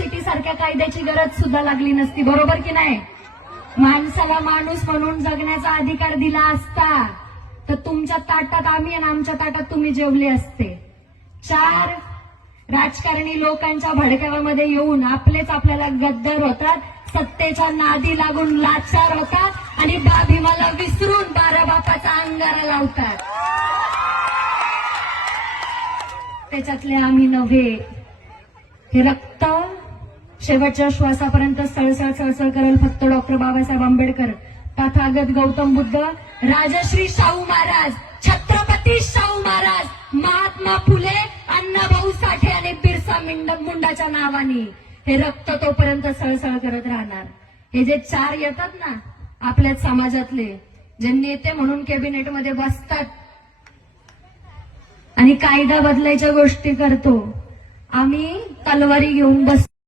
Atrocity सारख्या कायद्याची गरज सुद्धा लागली नसती, बरोबर की नाही? माणसाला माणूस म्हणून जगण्याचा अधिकार दिला असता तर तुमच्या ताटात आम्ही आणि आमच्या ताटात तुम्ही जेवले असते. 4 राजकारणी लोकांच्या भडकाव्यामध्ये येऊन आपल्याला गद्दार होतात, सत्तेच्या नादी लागून लाचार होतात आणि भीमाला विसरून 12 बापाचा अंगारा लावतात. त्याच्यातले आम्ही नव्हे. हे रक्त शेवटच्या श्वासापर्यंत सळसळ सळसळ करेल फक्त डॉक्टर बाबासाहेब आंबेडकर, तथागत गौतम बुद्ध, राजश्री शाहू महाराज, छत्रपती शाहू महाराज, महात्मा फुले, अण्णाभाऊ साठे आणि बिरसा मुंडाच्या नावाने हे रक्त तोपर्यंत सळसळ करत राहणार. हे जे 4 येतात ना आपल्याच समाजातले, जे नेते म्हणून कॅबिनेटमध्ये बसतात आणि कायदा बदलायच्या गोष्टी करतो, आम्ही तलवारी घेऊन बस